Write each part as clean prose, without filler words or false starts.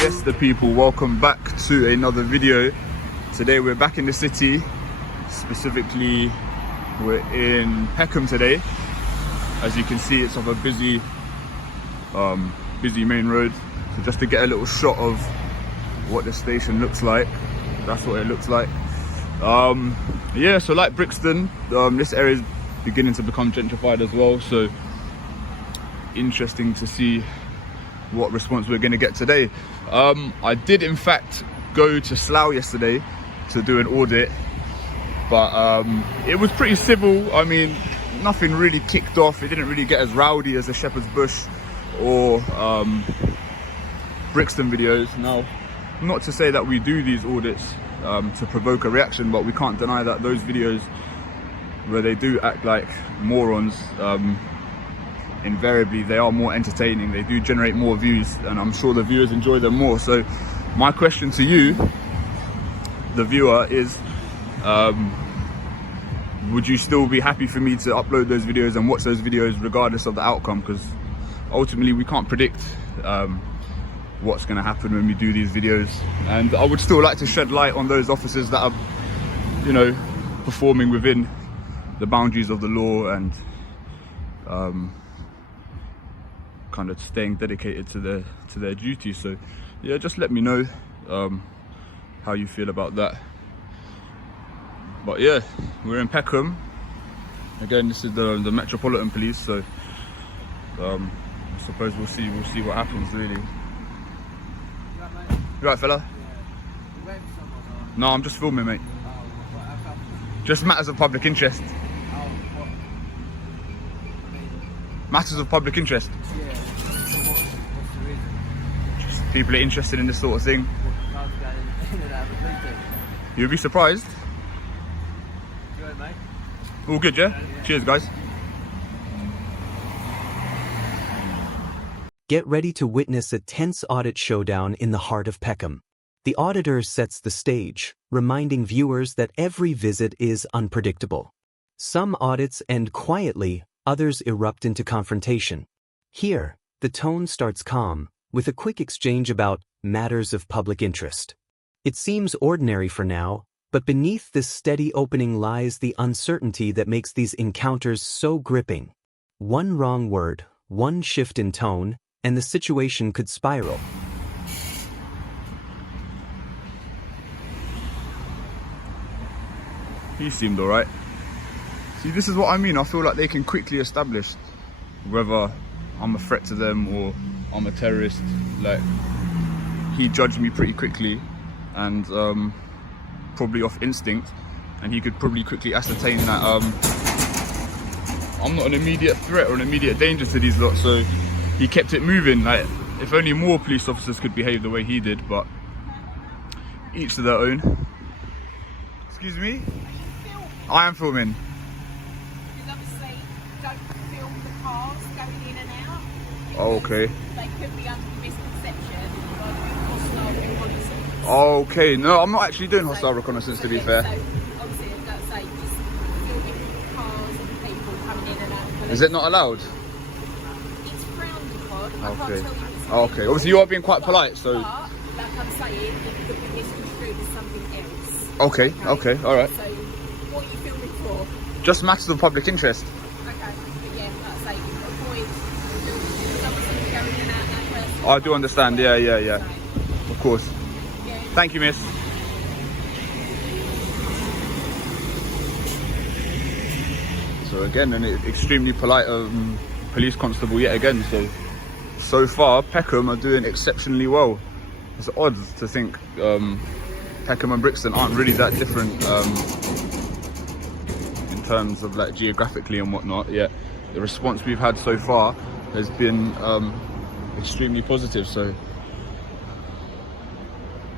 Yes, the people, welcome back to another video. Today we're back in the city, specifically we're in Peckham today. As you can see, it's off a busy main road. So just to get a little shot of what the station looks like, that's what it looks like. Yeah, so like Brixton, this area is beginning to become gentrified as well, so interesting to see what response we're going to get today. I did in fact go to Slough yesterday to do an audit, but it was pretty civil. I mean, nothing really kicked off. It didn't really get as rowdy as the Shepherd's Bush or Brixton videos. Now, not to say that we do these audits to provoke a reaction, but we can't deny that those videos where they do act like morons, invariably they are more entertaining, they do generate more views, and I'm sure the viewers enjoy them more. So my question to you, the viewer, is would you still be happy for me to upload those videos and watch those videos regardless of the outcome? Because ultimately we can't predict what's going to happen when we do these videos, and I would still like to shed light on those officers that are, you know, performing within the boundaries of the law and kind of staying dedicated to their duty. So yeah, just let me know how you feel about that. But yeah, we're in Peckham again. This is the Metropolitan Police, so I suppose we'll see what happens really. You right, fella? Yeah. No, I'm just filming, mate. Just matters of public interest. Matters of public interest. Yeah. What's the reason? Just people are interested in this sort of thing. You'll be surprised. You right, mate? All good, yeah? Cheers, guys. Get ready to witness a tense audit showdown in the heart of Peckham. The auditor sets the stage, reminding viewers that every visit is unpredictable. Some audits end quietly, others erupt into confrontation. Here, the tone starts calm, with a quick exchange about matters of public interest. It seems ordinary for now, but beneath this steady opening lies the uncertainty that makes these encounters so gripping. One wrong word, one shift in tone, and the situation could spiral. He seemed alright. See, this is what I mean. I feel like they can quickly establish whether I'm a threat to them or I'm a terrorist. Like, he judged me pretty quickly, and probably off instinct, and he could probably quickly ascertain that I'm not an immediate threat or an immediate danger to these lot. So he kept it moving. Like, if only more police officers could behave the way he did, but each to their own. Excuse me? I am filming. Because obviously, don't film the cars going in and out. Oh, okay. They could be under misconception by doing hostile reconnaissance. Okay, no, I'm not actually doing hostile reconnaissance, to be fair. So obviously, as I say, just filming cars and people coming in and out. Is it not allowed? It's frowned upon. I can't Okay. tell you it's Okay, obviously you are being quite polite, so... But, like I'm saying, it could be misconstrued as something else. Okay, alright. So, what are you filming for? Just matters of public interest. Okay, but yeah, like I say, avoid someone going in and out that person. I do understand, yeah. Of course. Yeah. Thank you, miss. So again, an extremely polite police constable yet again. So far, Peckham are doing exceptionally well. It's odd to think Peckham and Brixton aren't really that different in terms of like geographically and whatnot. Yet the response we've had so far has been extremely positive. So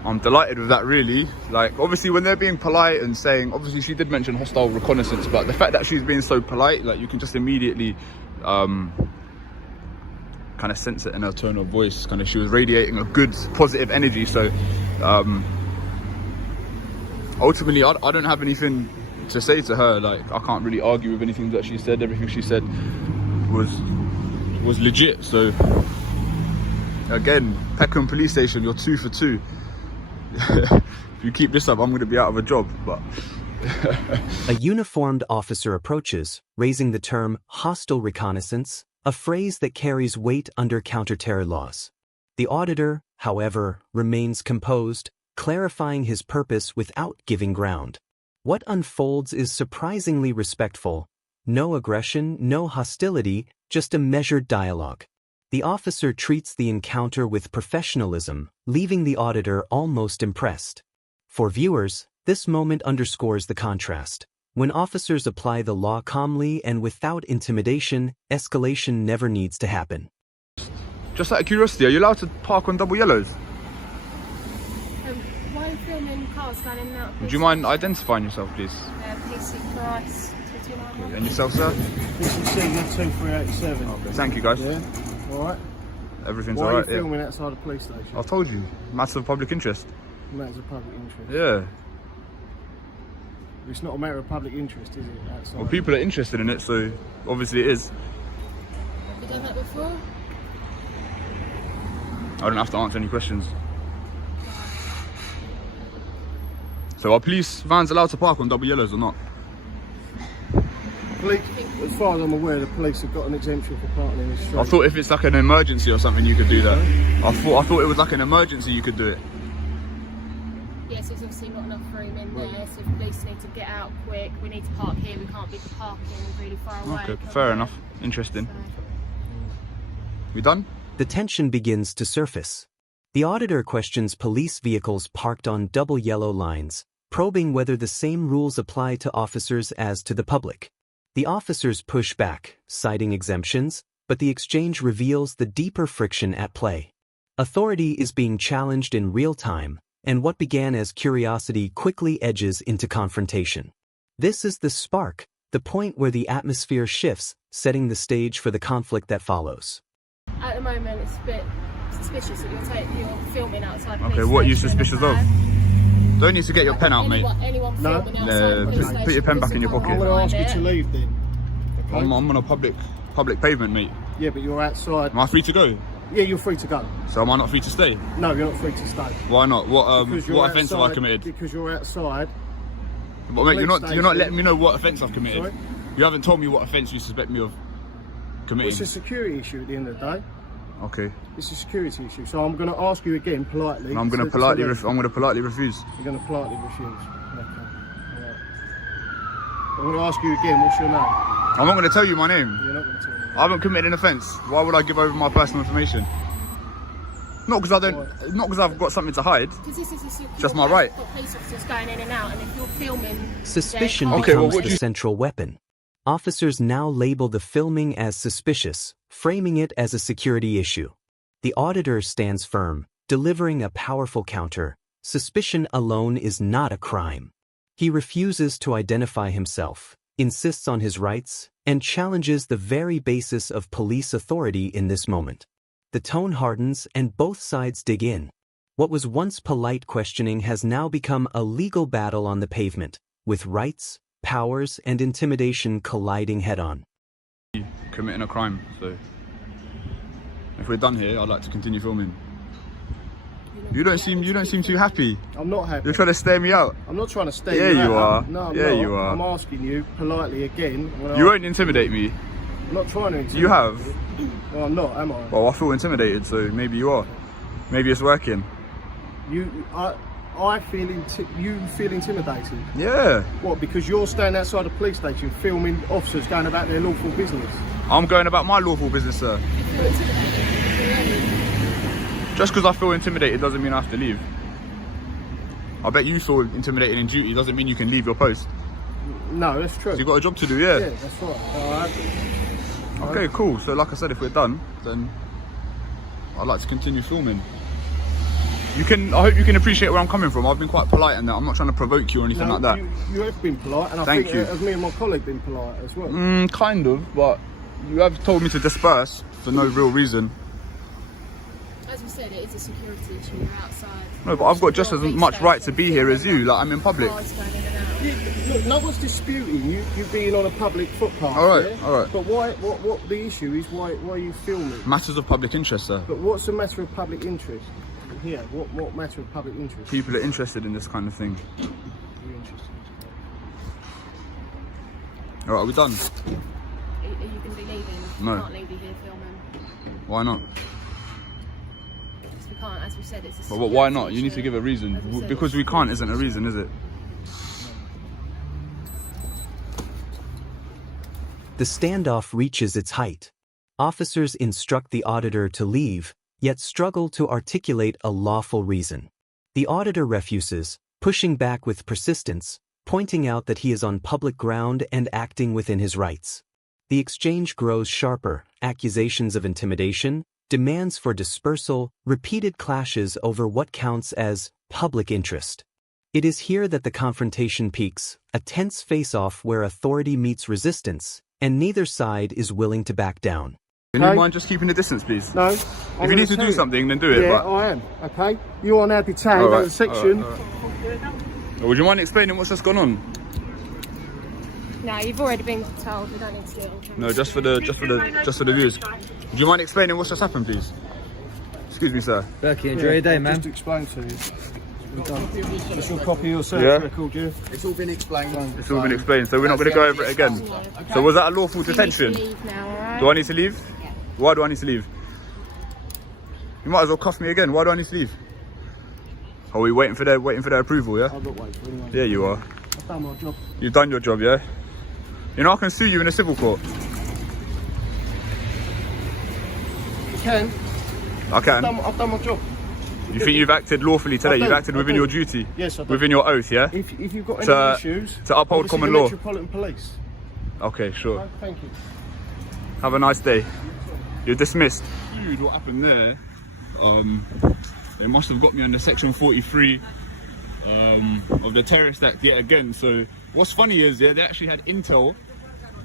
I'm delighted with that, really. Like, obviously when they're being polite and saying, obviously she did mention hostile reconnaissance, but the fact that she's being so polite, like, you can just immediately kind of sense it in her tone of voice. Kind of, she was radiating a good positive energy. So ultimately I don't have anything to say to her. Like, I can't really argue with anything that she said. Everything she said was legit. So Again, Peckham police station, you're 2 for 2. If you keep this up, I'm going to be out of a job, but... A uniformed officer approaches, raising the term hostile reconnaissance, a phrase that carries weight under counter-terror laws. The auditor, however, remains composed, clarifying his purpose without giving ground. What unfolds is surprisingly respectful. No aggression, no hostility, just a measured dialogue. The officer treats the encounter with professionalism, leaving the auditor almost impressed. For viewers, this moment underscores the contrast. When officers apply the law calmly and without intimidation, escalation never needs to happen. Just out of curiosity, are you allowed to park on double yellows? Why are you filming cars going in and out? Would you mind identifying yourself, please? PC price 2291. And yourself, sir? This is C2387. Okay, thank you, guys. Yeah? Alright. Everything's Why are alright. you filming outside the police station? I've told you, matter of public interest. Matters of public interest. Yeah. It's not a matter of public interest, is it? Outside? Well, people are interested in it, so obviously it is. Have you done that before? I don't have to answer any questions. So are police vans allowed to park on double yellows or not? Police, as far as I'm aware, the police have got an exemption for parking in the street. I thought if it's like an emergency or something, you could do that. I thought it was like an emergency, you could do it. Yes, there's obviously not enough room in there, so if police need to get out quick, we need to park here, we can't be parking really far away. Okay, fair enough. Interesting. We done? The tension begins to surface. The auditor questions police vehicles parked on double yellow lines, probing whether the same rules apply to officers as to the public. The officers push back, citing exemptions, but the exchange reveals the deeper friction at play. Authority is being challenged in real time, and what began as curiosity quickly edges into confrontation. This is the spark, the point where the atmosphere shifts, setting the stage for the conflict that follows. At the moment, it's a bit suspicious that you're filming outside the Okay, police what are you station suspicious of? Don't need to get your pen out, mate. Anyone No. filming outside the police station, put your pen back in your police pocket. I'm can't going to ask find you to it. leave then. Okay? I'm on a public pavement, mate. Yeah, but you're outside. Am I free to go? Yeah, you're free to go. So am I not free to stay? No, you're not free to stay. Why not? What Because you're offence have I outside- committed? Because you're outside. But mate, you're not station. letting me know what offence I've committed. Sorry? You haven't told me what offence you suspect me of Well, committing. it's a security issue at the end of the day. Okay. It's a security issue. So I'm going to ask you again politely. And I'm going to leave. politely refuse. You're going to politely refuse. Okay. Alright. I'm going to ask you again. What's your name? I'm not going to tell you my name. You're not going to tell me. I haven't committed an offence. Why would I give over my personal information? Not because I've got something to hide. Because this is a Just my right. Got police officers going in and out, and if you're filming, Suspicion they Okay, well, becomes what the do you- central weapon. Officers now label the filming as suspicious, framing it as a security issue. The auditor stands firm, delivering a powerful counter. Suspicion alone is not a crime. He refuses to identify himself, insists on his rights, and challenges the very basis of police authority in this moment. The tone hardens and both sides dig in. What was once polite questioning has now become a legal battle on the pavement, with rights, powers, and intimidation colliding head-on. Committing a crime, so if we're done here, I'd like to continue filming. You don't seem too happy. I'm not happy. You're trying to stare me out. I'm not trying to stay Yeah, you you out. are. No, I'm Yeah, not. you are. I'm asking you politely again. You won't intimidate me. I'm not trying to intimidate You have. Well, I'm not, am I? Well, I feel intimidated, so maybe you are. Maybe it's working. I feel you feel intimidated. Yeah. What? Because you're standing outside a police station filming officers going about their lawful business. I'm going about my lawful business, sir. you're intimidated. Just because I feel intimidated doesn't mean I have to leave. I bet you feel intimidated in duty doesn't mean you can leave your post. No, that's true. You've got a job to do, yeah. Yeah, that's right. All right. Okay, cool. So like I said, if we're done, then I'd like to continue filming. I hope you can appreciate where I'm coming from. I've been quite polite in that. I'm not trying to provoke you or anything No, like that. You have been polite, and I Thank think you. as me and my colleague been polite as well. Kind of, but you have told me to disperse for no real reason. As as we said, it is a security issue. You're outside. No, but I've got just as much right to be here as you. Like, I'm in public. Cars going in and out. Look, no one's disputing you being on a public footpath. All right, yeah? all right. But what the issue is, why are you filming? Matters of public interest, sir. But what's the matter of public interest? Here, what matter of public interest? People are interested in this kind of thing. You're interested. All right, are we done? Are you going to be leaving? No. We can't leave you here filming. Why not? Because we can't, as we said, it's a But why security not? You need to issue. give a reason. As we said, Because it's we a can't security isn't a reason, is it? The standoff reaches its height. Officers instruct the auditor to leave, yet struggle to articulate a lawful reason. The auditor refuses, pushing back with persistence, pointing out that he is on public ground and acting within his rights. The exchange grows sharper, accusations of intimidation, demands for dispersal, repeated clashes over what counts as public interest. It is here that the confrontation peaks, a tense face-off where authority meets resistance, and neither side is willing to back down. Can you mind just keeping the distance, please? No. If you need to do something, then do it. Yeah, But... I am. Okay. You are now detained All at right, the section. all right. Would you mind explaining what's just gone on? No, you've already been told. We don't need to do it on camera. No, just for the viewers. Would you mind explaining what's just happened, please? Excuse me, sir. Berkey, enjoy your day, man. Just explain to you. We've done. That's your copy of your service Yeah. record, yeah? It's all been explained. It's all been explained, so we're not going to go over it again. So was that a lawful You need to detention? leave now, alright? Do I need to leave? Yeah. Why do I need to leave? You might as well cuff me again. Why do I need to leave? Are we waiting for their approval? Yeah. I'm not waiting for anyone. Yeah, you are. I've done my job. You've done your job, yeah. You know I can sue you in a civil court. You can. I can. I've done my job. You think you've acted lawfully today? I do, You've acted I within do. your duty. Yes, I do. Within your oath, yeah. If you've got any To- issues, to uphold obviously common the law. Metropolitan Police. Okay, sure. No, thank you. Have a nice day. You're dismissed. Dude, what happened there? It must have got me under section 43 of the Terrorist Act yet again. So what's funny is, yeah, they actually had intel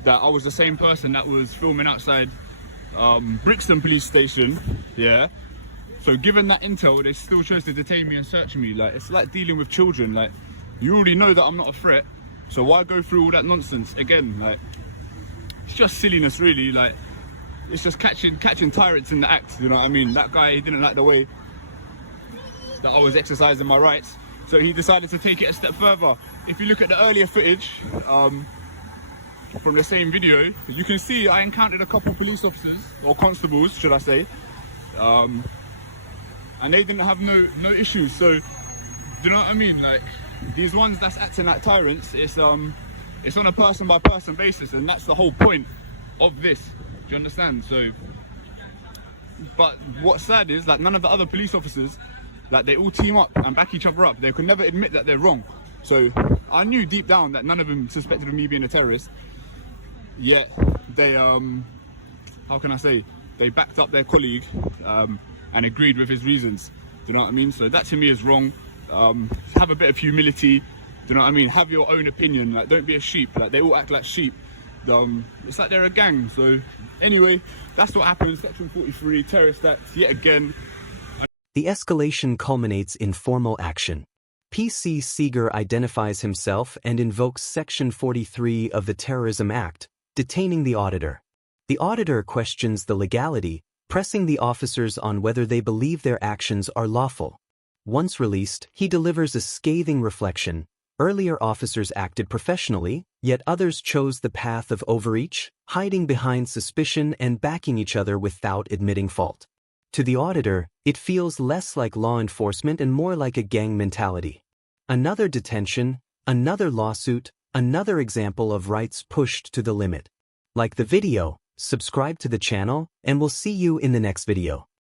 that I was the same person that was filming outside Brixton police station, yeah. So given that intel, they still chose to detain me and search me. Like, it's like dealing with children. Like, you already know that I'm not a threat, so why go through all that nonsense again? Like, it's just silliness, really. Like, it's just catching tyrants in the act. You know what I mean? That guy, he didn't like the way that I was exercising my rights, so he decided to take it a step further. If you look at the earlier footage from the same video, you can see I encountered a couple police officers, or constables, should I say, and they didn't have no issues. So, do you know what I mean? Like, these ones that's acting like tyrants, it's on a person by person basis, and that's the whole point of this. Do you understand? So, but what's sad is, like, none of the other police officers, like, they all team up and back each other up. They could never admit that they're wrong. So I knew deep down that none of them suspected of me being a terrorist, yet they how can I say, they backed up their colleague and agreed with his reasons. Do you know what I mean? So that to me is wrong. Have a bit of humility. Do you know what I mean? Have your own opinion. Like, don't be a sheep. Like, they all act like sheep. It's like they're a gang. So anyway, that's what happened. Section 43, Terrorist Act, yet again. The escalation culminates in formal action. PC Seeger identifies himself and invokes Section 43 of the Terrorism Act, detaining the auditor. The auditor questions the legality, pressing the officers on whether they believe their actions are lawful. Once released, he delivers a scathing reflection. Earlier officers acted professionally, yet others chose the path of overreach, hiding behind suspicion and backing each other without admitting fault. To the auditor, it feels less like law enforcement and more like a gang mentality. Another detention, another lawsuit, another example of rights pushed to the limit. Like the video, subscribe to the channel, and we'll see you in the next video.